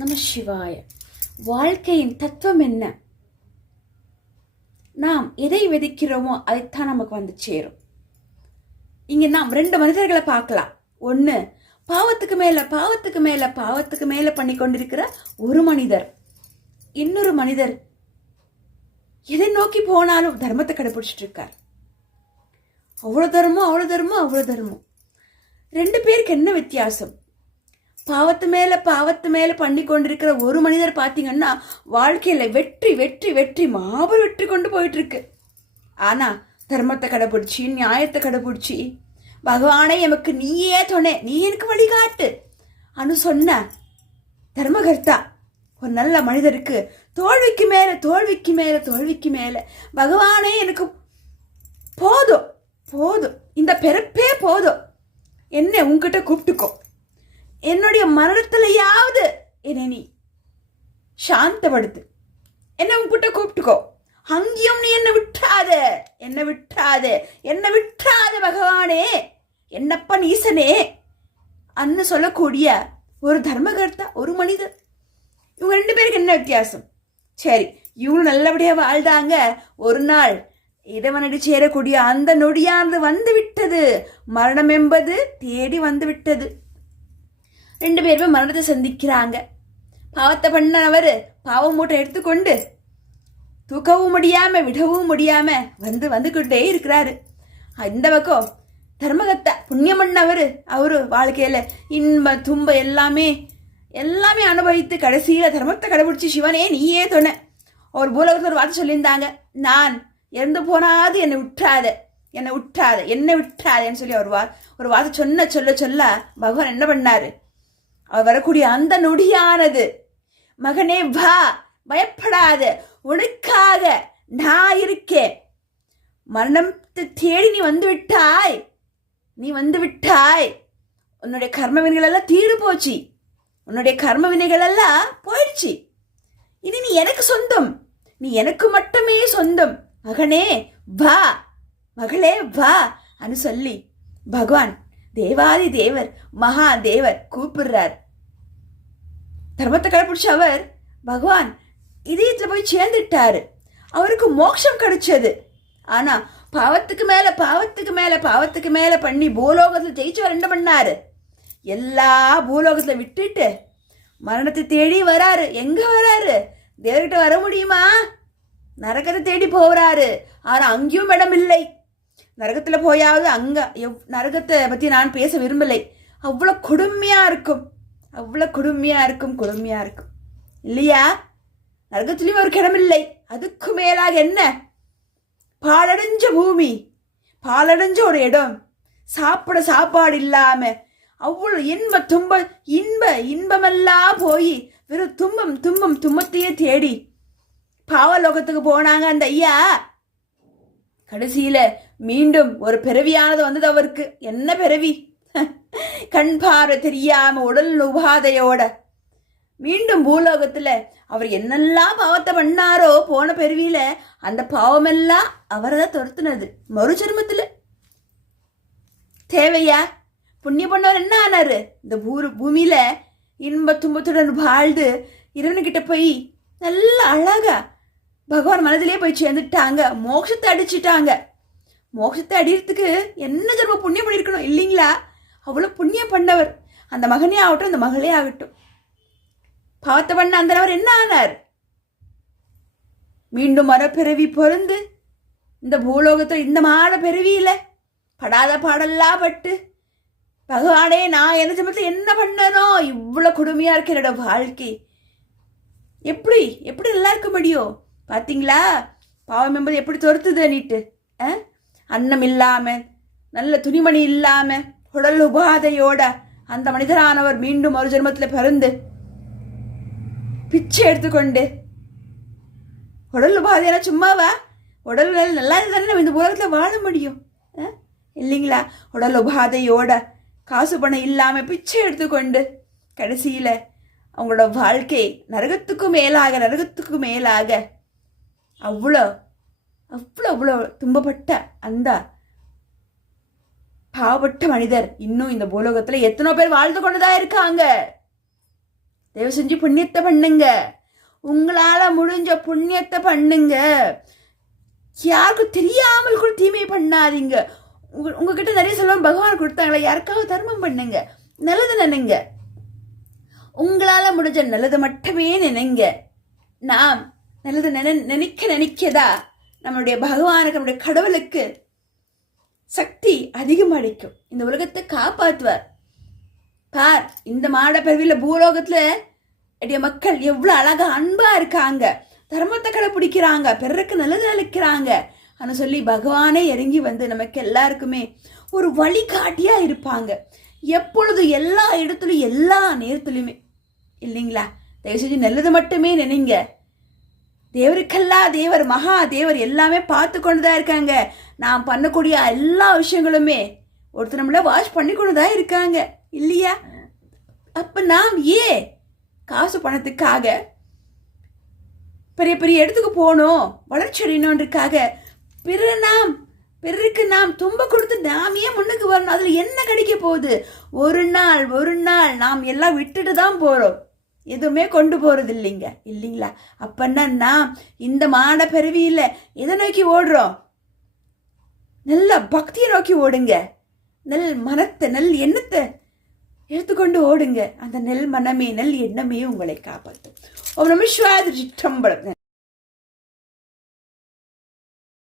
நம சிவாய. வாழ்க்கையின் தத்துவம் என்ன? நாம் எதை விதைக்கிறோமோ அதைத்தான் நமக்கு வந்து சேரும். இங்க நாம் ரெண்டு மனிதர்களை பார்க்கலாம். ஒண்ணு பாவத்துக்கு மேல பண்ணி கொண்டிருக்கிற ஒரு மனிதர். இன்னொரு மனிதர் எதை நோக்கி போனாலும் தர்மத்தை கடைபிடிச்சிட்டு இருக்கார். அவ்வளவு தர்மம். ரெண்டு பேருக்கு என்ன வித்தியாசம்? பாவத்து மேல பண்ணி கொண்டிருக்கிற ஒரு மனிதர் பாத்தீங்கன்னா வாழ்க்கையில வெற்றி மாபெரும் வெற்றி கொண்டு போயிட்டு இருக்கு. ஆனா தர்மத்தை கடைபிடிச்சி நியாயத்தை கடைபிடிச்சி பகவானே எமக்கு நீயே துணை, நீ எனக்கு வழிகாட்டு அனு சொன்ன தர்மகர்த்தா ஒரு நல்ல மனிதருக்கு தோல்விக்கு மேல பகவானே எனக்கு போதும் இந்த பிறப்பே போதும், என்ன உன்கிட்ட கூப்பிட்டுக்கோ, என்னுடைய மரணத்திலையாவது என்னை நீ சாந்தப்படுத்து, என்ன உன்கிட்ட கூப்பிட்டுக்கோ, அங்கேயும் நீ என்ன விட்டாத பகவானே, என்னப்பன் ஈசனே அன்னு சொல்லக்கூடிய ஒரு தர்மகர்த்தா, ஒரு மனிதர். இவங்க ரெண்டு பேருக்கு என்ன வித்தியாசம்? சரி, இவங்க நல்லபடியா வாழ்ந்தாங்க. ஒரு நாள் இறைவனடி சேரக்கூடிய அந்த நொடியானது வந்து விட்டது. மரணம் என்பது தேடி வந்து விட்டது. ரெண்டு பேருமே மரணத்தை சந்திக்கிறாங்க. பாவத்தை பண்ணவர் பாவம் மூட்டை எடுத்துக்கொண்டு தூக்கவும் முடியாம விடவும் முடியாம வந்துகிட்டே இருக்கிறாரு. இந்த பக்கம் தர்மகத்தா புண்ணியம் பண்ணவர், அவரு வாழ்க்கையில இன்ப துன்ப எல்லாமே அனுபவித்து கடைசியில தர்மத்தை கடைபிடிச்சு சிவனே நீயே துணை. ஒரு பூலகத்தில் ஒரு வார்த்தை சொல்லியிருந்தாங்க, நான் இறந்து போனாது என்னை விட்டாதேன்னு சொல்லி ஒரு வார்த்தை சொல்ல பகவான் என்ன பண்ணாரு? அவர் வரக்கூடிய அந்த நொடியானது, மகனே வா, பயப்படாத, உனக்காக நான் இருக்கேன், மரணத்தை தேடி நீ வந்து விட்டாய், உன்னுடைய கர்ம வினைகள் எல்லாம் தீர்ந்து போச்சு, உன்னுடைய கர்ம வினைகள் எல்லாம் போயிடுச்சு, இனி நீ எனக்கு சொந்தம், நீ எனக்கு மட்டுமே சொந்தம், மகனே வா, மகளே வா அனு சொல்லி பகவான் தேவாதி தேவர் மகாதேவர் கூப்பிடுறார். தர்மத்தை கடைபிடிச்ச அவர் பகவான் இதயத்துல போய் சேர்ந்துட்டாரு. அவருக்கு மோட்சம் கிடைச்சது. ஆனா பாவத்துக்கு மேல பண்ணி பூலோகத்துல ஜெயிச்சவர் என்ன பண்ணாரு? எல்லா பூலோகத்துல விட்டுட்டு மரணத்தை தேடி வராரு. எங்க வராரு? தேவர்கிட்ட வர முடியுமா? நரகத்தை தேடி போறாரு. ஆனா அங்கேயும் இடம் இல்லை. நரகத்துல போயாவது அங்க நரகத்தை பத்தி நான் பேச விரும்பலை. அவ்வளவு கொடுமையா இருக்கும் இல்லையா? நரகத்திலயும் ஒரு கிடமில்லை. அதுக்கு மேலாக என்ன? பாலடைஞ்ச பூமி, பாலடைஞ்ச ஒரு இடம், சாப்பாடு இல்லாம அவ்வளவு இன்பமெல்லாம் போய் வெறும் துன்பத்தையே தேடி பாவலோகத்துக்கு போனாங்க அந்த ஐயா. கடைசியில மீண்டும் ஒரு பிறவியானது வந்தது அவருக்கு. என்ன பிறவி? கண் பார்வை தெரியாம உடல் உபாதையோட மீண்டும் பூலோகத்துல அவர் என்னெல்லாம் பாவத்தை பண்ணாரோ போன பிறவியில அந்த பாவமெல்லாம் அவரைதான் துரத்துனது. மறு ஜென்மத்துல தேவையா? புண்ணியம் பண்ணவர் என்ன ஆனாரு? இந்த பூமியில இன்ப துன்பத்துடன் வாழ்ந்து இறைவன்கிட்ட போய் நல்ல அழகா பகவான் மனதிலே போய் சேர்ந்துட்டாங்க. மோட்சத்தை அடிச்சுட்டாங்க. மோட்சத்தை அடிக்கிறதுக்கு என்ன ஜென்ம புண்ணியம் பண்ணியிருக்கணும் இல்லைங்களா? அவ்வளவு புண்ணியம் பண்ணவர். அந்த மகனே ஆகட்டும், அந்த மகளே ஆகட்டும், பாவத்தை பண்ண அந்த நபர் என்ன ஆனார்? மீண்டும் மரப்பிறவி பொருந்து இந்த பூலோகத்தில் இந்த மாட பிறவியில படாத பாடல்லாம் பட்டு பகவானே நான் என்ன ஜென்மத்தில் என்ன பண்ணனோ, இவ்வளவு கொடுமையா இருக்கு என்னோட வாழ்க்கை, எப்படி நல்லா இருக்க முடியும்? பாத்தீங்களா பாவம் என்பது எப்படி துரத்துது நீட்டு. அன்னம் இல்லாம, நல்ல துணிமணி இல்லாம, உடல் உபாதையோட அந்த மனிதரானவர் மீண்டும் ஒரு ஜென்மத்துல பிறந்து பிச்சை எடுத்துக்கொண்டு, உடல் உபாதையான சும்மாவா? உடல் நல்லா தானே இந்த உலகத்துல வாழ முடியும் இல்லைங்களா? உடல் உபாதையோட காசு பணம் இல்லாம பிச்சை எடுத்துக்கொண்டு கடைசியில அவங்களோட வாழ்க்கை நரகத்துக்கு மேலாக அவ்வளோ துன்பப்பட்ட அந்த பாவப்பட்ட மனிதர் இன்னும் இந்த பூலோகத்துல எத்தனோ பேர் வாழ்ந்து கொண்டுதான் இருக்காங்க. தயவு செஞ்சு புண்ணியத்தை பண்ணுங்க. உங்களால முடிஞ்ச புண்ணியத்தை பண்ணுங்க. யாருக்கும் தெரியாமல் கூட தீமை பண்ணாதீங்க. உங்ககிட்ட நிறைய செல்வம் பகவான் கொடுத்தாங்களே, யாருக்காவது தர்மம் பண்ணுங்க, நல்லது நினைங்க. உங்களால முடிஞ்ச நல்லது மட்டுமே நினைங்க. நாம் நல்லது நினைக்கதா நம்மளுடைய பகவானுக்கு, நம்முடைய கடவுளுக்கு சக்தி அதிகமளிக்கும். இந்த உலகத்தை காப்பாற்றுவார். பார், இந்த மாட பிறவில பூலோகத்துல அடைய மக்கள் எவ்வளவு அழகா அன்பா இருக்காங்க, தர்மத்தை கடைப்பிடிக்கிறாங்க, பிறருக்கு நல்லது நினைக்கிறாங்க அப்படின்னு சொல்லி பகவானே இறங்கி வந்து நமக்கு எல்லாருக்குமே ஒரு வழிகாட்டியா இருப்பாங்க. எப்பொழுதும் எல்லா இடத்துலையும் எல்லா நேரத்துலையுமே இல்லைங்களா? தயவு செஞ்சு நல்லது மட்டுமே நினைங்க. தேவருக்கெல்லாம் தேவர், மகா தேவர் எல்லாமே பார்த்து கொண்டுதான் இருக்காங்க. நாம் பண்ணக்கூடிய எல்லா விஷயங்களுமே ஒருத்தர் நம்மள வாட்ச் பண்ணி கொண்டுதான் இருக்காங்க இல்லையா? அப்ப நாம் ஏன் காசு பணத்துக்காக பெரிய பெரிய இடத்துக்கு போகணும், வளர்ச்சி அடையணுன்றதுக்காக பிறருக்கு நாம் தும்ப கொடுத்து நாம் ஏன் முன்னுக்கு வரணும்? அதுல என்ன கிடைக்க போகுது? ஒரு நாள் நாம் எல்லாம் விட்டுட்டு தான் போறோம், எதுவுமே கொண்டு போறது இல்லைங்களா? அப்பன்னா நாம் இந்த மாட பிறவியில எதை நோக்கி ஓடுறோம்? நல்ல பக்தியை நோக்கி ஓடுங்க. நல் மனத்தை, நல் எண்ணத்தை எடுத்துக்கொண்டு ஓடுங்க. அந்த நெல் மனமே, நல் எண்ணமே உங்களை காப்பாற்றும். ஓம் நம சிவாய. திருச்சிற்றம்பலம்.